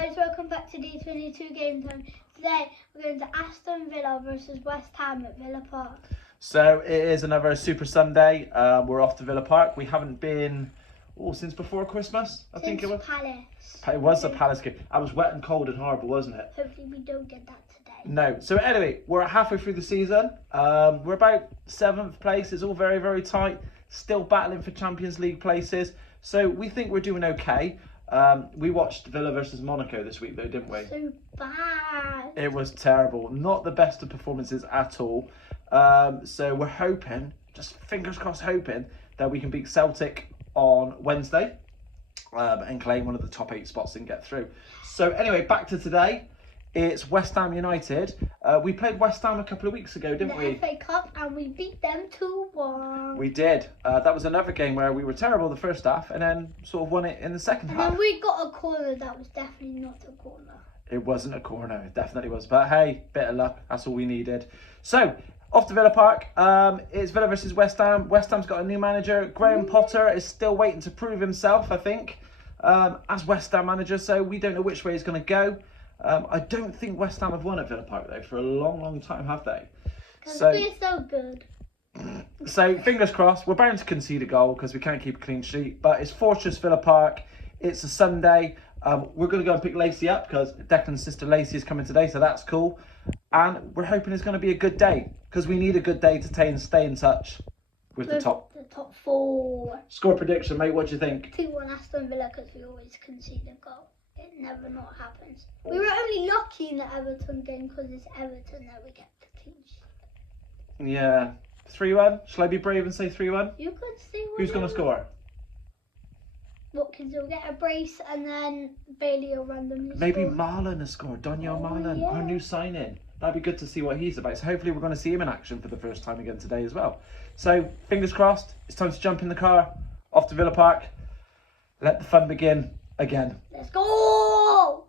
guys, welcome back to D22 Game Time. Today we're going to Aston Villa versus West Ham at Villa Park. So it is another Super Sunday. We're off to Villa Park. We haven't been since before Christmas, I think it was. Palace. It was the Palace game. I was wet and cold and horrible, wasn't it? Hopefully we don't get that today. No. So anyway, we're halfway through the season. We're about 7th place. It's all very, very tight. Still battling for Champions League places. So we think we're doing okay. We watched Villa versus Monaco this week though, didn't we? So bad. It was terrible. Not the best of performances at all. So we're hoping, just fingers crossed hoping, that we can beat Celtic on Wednesday and claim one of the top 8 spots and get through. So anyway, back to today. It's West Ham United. We played West Ham a couple of weeks ago, didn't we? The FA Cup, and we beat them 2-1. We did. That was another game where we were terrible the first half and then sort of won it in the second half. And then we got a corner that was definitely not a corner. It wasn't a corner, it definitely was. But hey, bit of luck, that's all we needed. So, off to Villa Park. It's Villa versus West Ham. West Ham's got a new manager. Graham Potter is still waiting to prove himself, I think, as West Ham manager. So we don't know which way he's going to go. I don't think West Ham have won at Villa Park, though, for a long, long time, have they? Because we're so good. So, fingers crossed. We're bound to concede a goal because we can't keep a clean sheet. But it's Fortress Villa Park. It's a Sunday. We're going to go and pick Lacey up because Declan's sister Lacey is coming today, so that's cool. And we're hoping it's going to be a good day because we need a good day to stay in touch with the top 4. Score prediction, mate. What do you think? 2-1 Aston Villa because we always concede a goal. It never not happens. We were only lucky in the Everton game because it's Everton that we get the clean sheet. Yeah. 3-1? Shall I be brave and say 3-1? You could see what. Who's going to score? Watkins will get a brace and then Bailey will randomly Maybe score. Marlon has scored. Daniel Marlon, yeah. our new signing. That'd be good to see what he's about. So hopefully we're going to see him in action for the first time again today as well. So fingers crossed. It's time to jump in the car, off to Villa Park. Let the fun begin again. Let's go!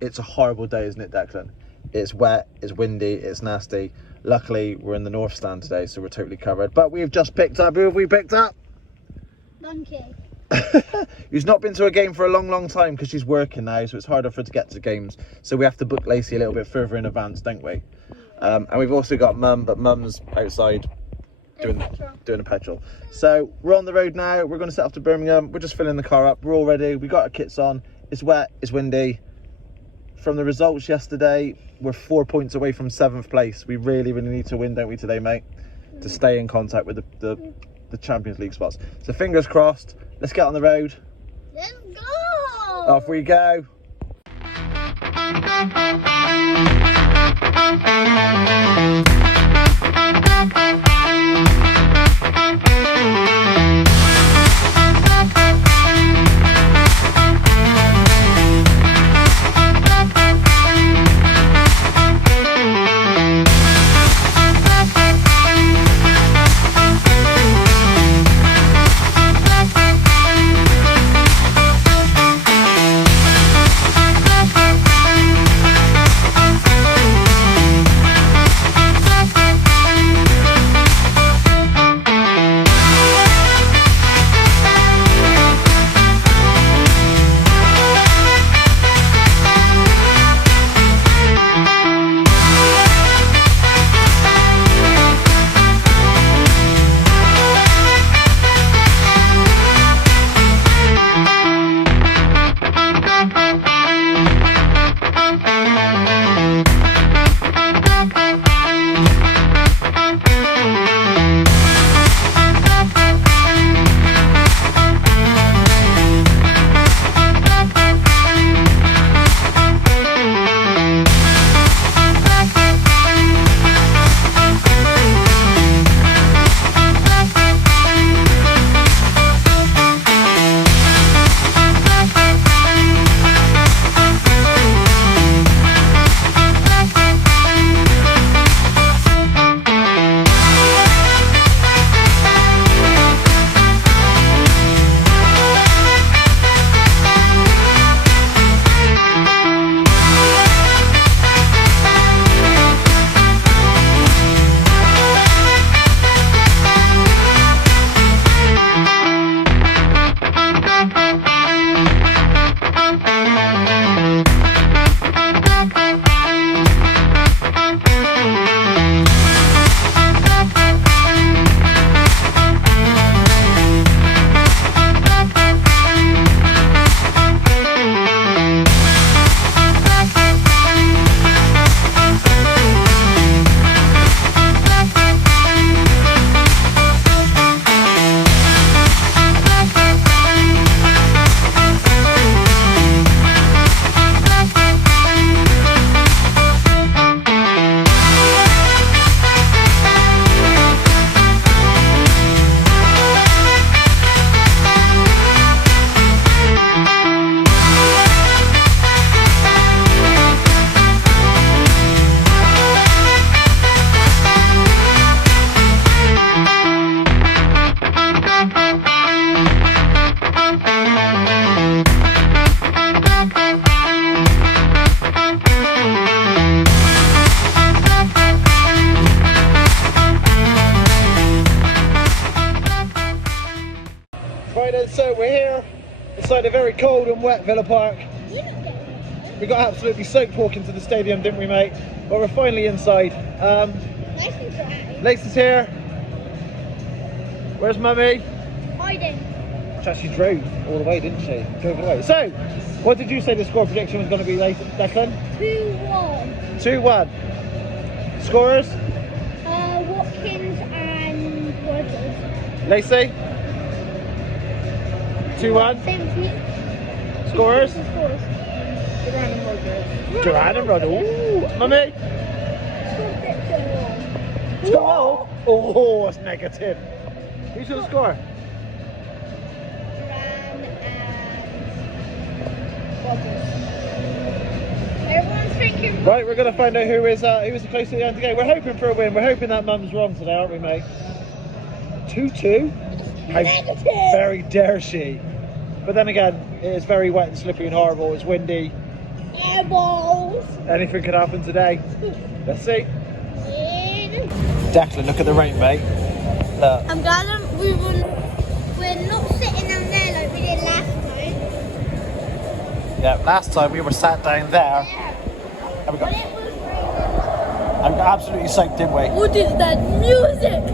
It's a horrible day, isn't it, Declan? It's wet, it's windy, it's nasty. Luckily, we're in the North Stand today, so we're totally covered. But we've just picked up. Who have we picked up? Donkey. Who's not been to a game for a long, long time because she's working now, so it's harder for her to get to games. So we have to book Lacey a little bit further in advance, don't we? And we've also got Mum, but Mum's outside doing a petrol. So we're on the road now. We're going to set off to Birmingham. We're just filling the car up. We're all ready. We got our kits on. It's wet. It's windy. From the results yesterday, we're 4 points away from 7th place. We really, really need to win, don't we, today, mate? To stay in contact with the Champions League spots. So fingers crossed. Let's get on the road. Let's go! Off we go. inside a very cold and wet Villa Park. We got absolutely soaked walking to the stadium, didn't we, mate? But we're finally inside. Lace is here. Where's Mummy? Hiding. She actually drove all the way, didn't she? Drove away. So, what did you say the score prediction was going to be, Declan? 2-1. 2-1. Scorers? Watkins and Rogers. Lacey? 2-1. Same as me. Scorers? Duran and Rogers. Duran and Rod. Ooh, Mummy? 2-0. Oh, that's negative. Who's going to score? Duran and Rogers. Everyone's thinking. Right, we're going to find out who is the closest to the end of the game. We're hoping for a win. We're hoping that Mum's wrong today, aren't we, mate? 2-2? How very dare she? But then again, it is very wet and slippery and horrible. It's windy. Eyeballs. Anything could happen today. Let's see. Declan, look at the rain, mate. Look. I'm glad we're not sitting down there like we did last time. Yeah, last time we were sat down there. Yeah. And we got, But it was raining. and we got absolutely soaked, didn't we? What is that music?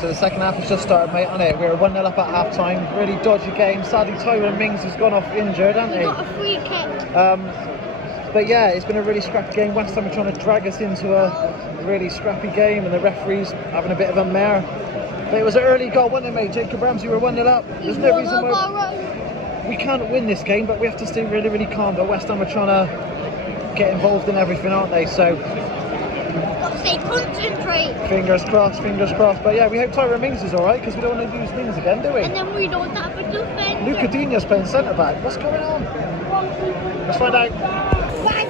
So the second half has just started, mate, on it. We were 1-0 up at half time. Really dodgy game. Sadly, Tyrone Mings has gone off injured, hasn't We he? got a free kick. But yeah, it's been a really scrappy game. West Ham are trying to drag us into a really scrappy game, and the referee's having a bit of a mare. But it was an early goal, wasn't it, mate? Jacob Ramsey were 1-0 up. There's no reason why we can't win this game, but we have to stay really, really calm. But West Ham are trying to get involved in everything, aren't they? So Got to stay concentrate. fingers crossed, fingers crossed. But yeah, we hope Tyrone Mings is alright, because we don't want to lose Mings again, do we? And then we don't have a defender. Luca Dina's playing centre back. What's going on? Let's find out. Bang.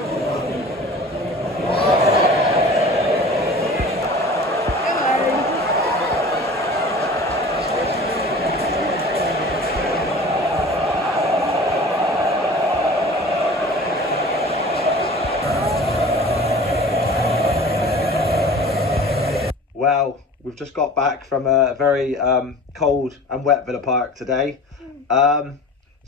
Well, we've just got back from a very cold and wet Villa Park today.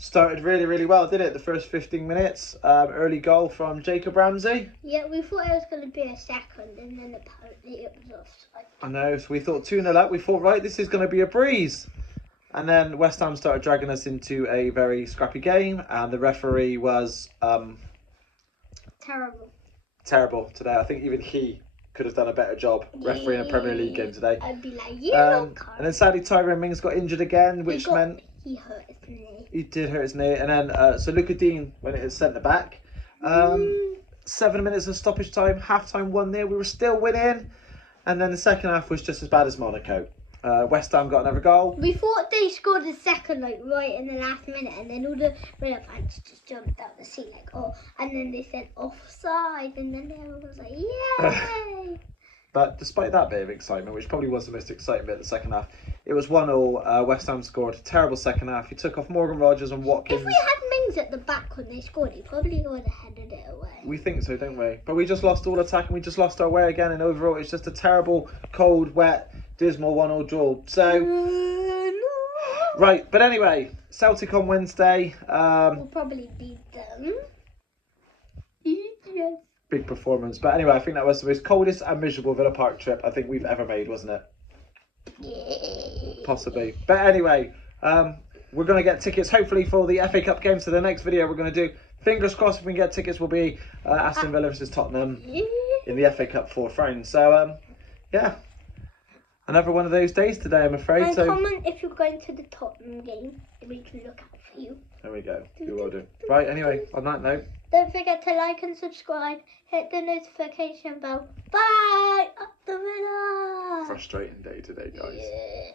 Started really, really well, didn't it? The first 15 minutes. Early goal from Jacob Ramsey. Yeah, we thought it was going to be a second, and then apparently it was offside. I know, so we thought 2-0 up. We thought, right, this is going to be a breeze. And then West Ham started dragging us into a very scrappy game, and the referee was terrible today. I think even he could have done a better job refereeing a Premier League game today. I'd be like, and then sadly Tyrone Mings got injured again, which meant he hurt his knee. He did hurt his knee, and then so Luca Dean went at his centre back. 7 minutes of stoppage time, half time 1-0. We were still winning, and then the second half was just as bad as Monaco. West Ham got another goal. We thought they scored a second, like right in the last minute, and then all the Villa fans just jumped out the seat, like, oh, and then they said offside, and then everyone was like, yay! But despite that bit of excitement, which probably was the most exciting bit of the second half, it was 1-0. West Ham scored a terrible second half. He took off Morgan Rogers and Watkins. If we had Mings at the back when they scored, he probably would have headed it away. We think so, don't we? But we just lost all attack and we just lost our way again. And overall, it's just a terrible, cold, wet, dismal 1-0 draw. So, right. But anyway, Celtic on Wednesday. We'll probably beat them. Yes. Big performance. But anyway, I think that was the most coldest and miserable Villa Park trip I think we've ever made, wasn't it? Yeah. Possibly. But anyway, we're going to get tickets hopefully for the FA Cup game. So the next video we're going to do, fingers crossed if we can get tickets, will be Aston Villa versus Tottenham in the FA Cup 4th round. So, yeah. Another one of those days today, I'm afraid. And so comment if you're going to the Tottenham game, we can look out for you. There we go. You will do. Right, anyway, on that note. Don't forget to like and subscribe. Hit the notification bell. Bye! Up the Villa! Frustrating day today, guys. Yeah.